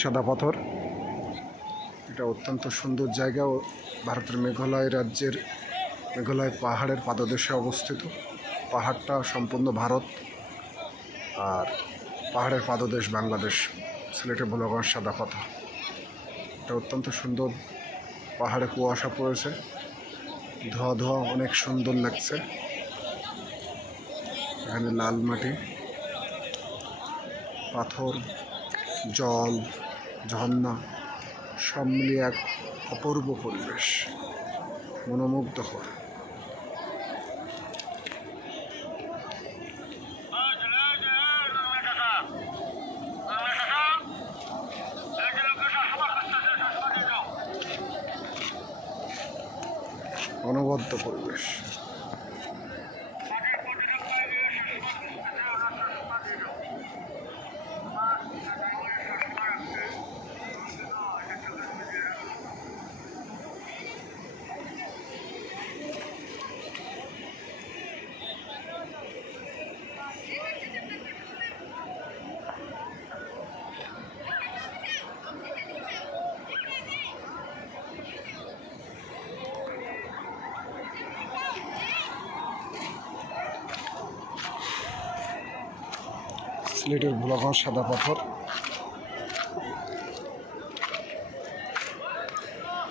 সাদা পাথর, এটা অত্যন্ত সুন্দর জায়গা। ভারতের মেঘালয় রাজ্যের মেঘালয় পাহাড়ের পাদদেশে অবস্থিত। পাহাড়টা সম্পূর্ণ ভারত আর পাহাড়ের পাদদেশ বাংলাদেশ। সিলেটে ভোলাগঞ্জ সাদা পাথর, এটা অত্যন্ত সুন্দর। পাহাড়ে কুয়াশা পড়েছে, ধোয়া ধোয়া, অনেক সুন্দর লাগছে। এখানে লাল মাটি, পাথর, জল, ঝর্ণা সব মিলিয়ে এক অপূর্ব পরিবেশ, মনোমুগ্ধকর। অনবদ্য পরিবেশ। সিলেটের ভোলাগঞ্জ সাদা পাথর,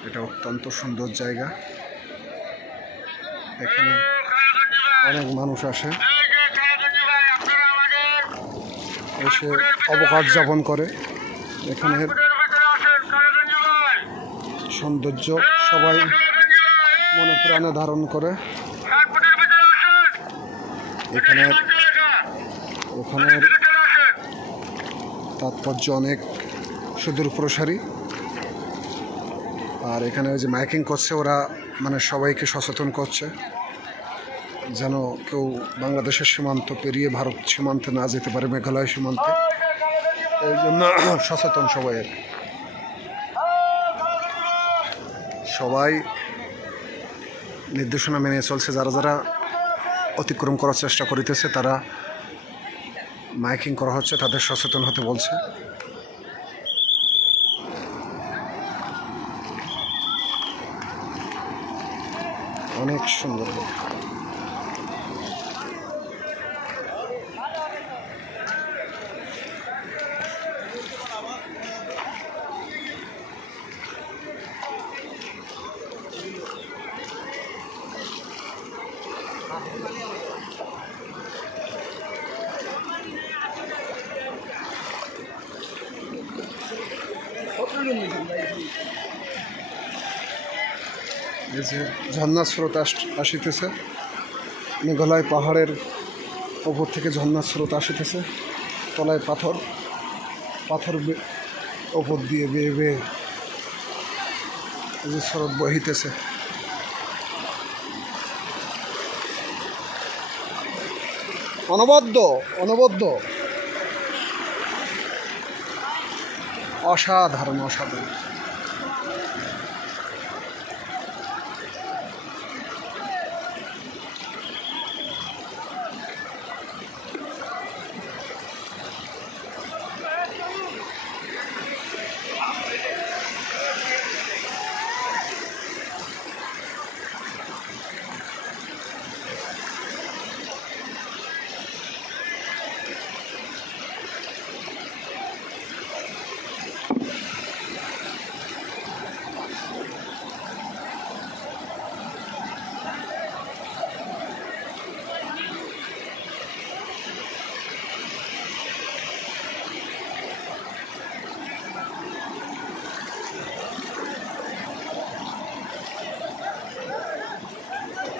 এটা অত্যন্ত সুন্দর জায়গা। এখানে অনেক মানুষ আসে, এসে অবকাশ যাপন করে। এখানের সৌন্দর্য সবাই মনে প্রাণে ধারণ করে। এখানের তাৎপর্য অনেক সুদূর প্রসারী। আর এখানে যে মাইকিং করছে, ওরা মানে সবাইকে সচেতন করছে যেন কেউ বাংলাদেশের সীমান্ত পেরিয়ে ভারত সীমান্তে না যেতে পারে, মেঘালয় সীমান্তে। এই জন্য সচেতন সবাই নির্দেশনা মেনে চলছে। যারা যারা অতিক্রম করার চেষ্টা করিতেছে তারা মাইকিং করা হচ্ছে, তাদের সচেতন হতে বলছে। অনেক সুন্দর। এই যে ঝর্ণার স্রোত আসিতেছে, মেঘালয় পাহাড়ের ওপর থেকে ঝর্ণার স্রোত আসিতেছে। তলায় পাথর ওপর দিয়ে বেয়ে বেয়ে এই যে স্রোত বহিতেছে। অনবদ্য অসাধারণ।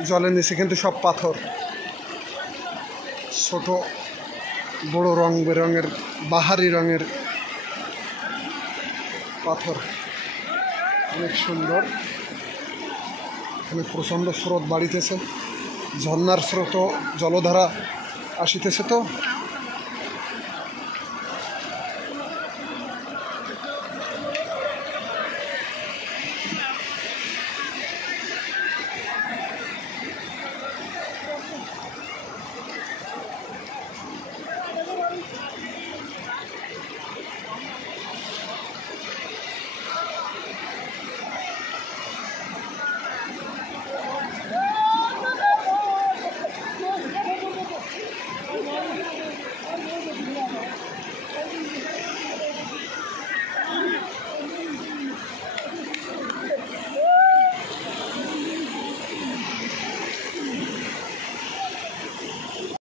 জলের নিচে কিন্তু সব পাথর, ছোট বড় রং বেরঙের বাহারি রঙের পাথর, অনেক সুন্দর। এখানে প্রচণ্ড স্রোত বাড়িতেছে, ঝর্ণার স্রোত জলধারা আসিতেছে। তো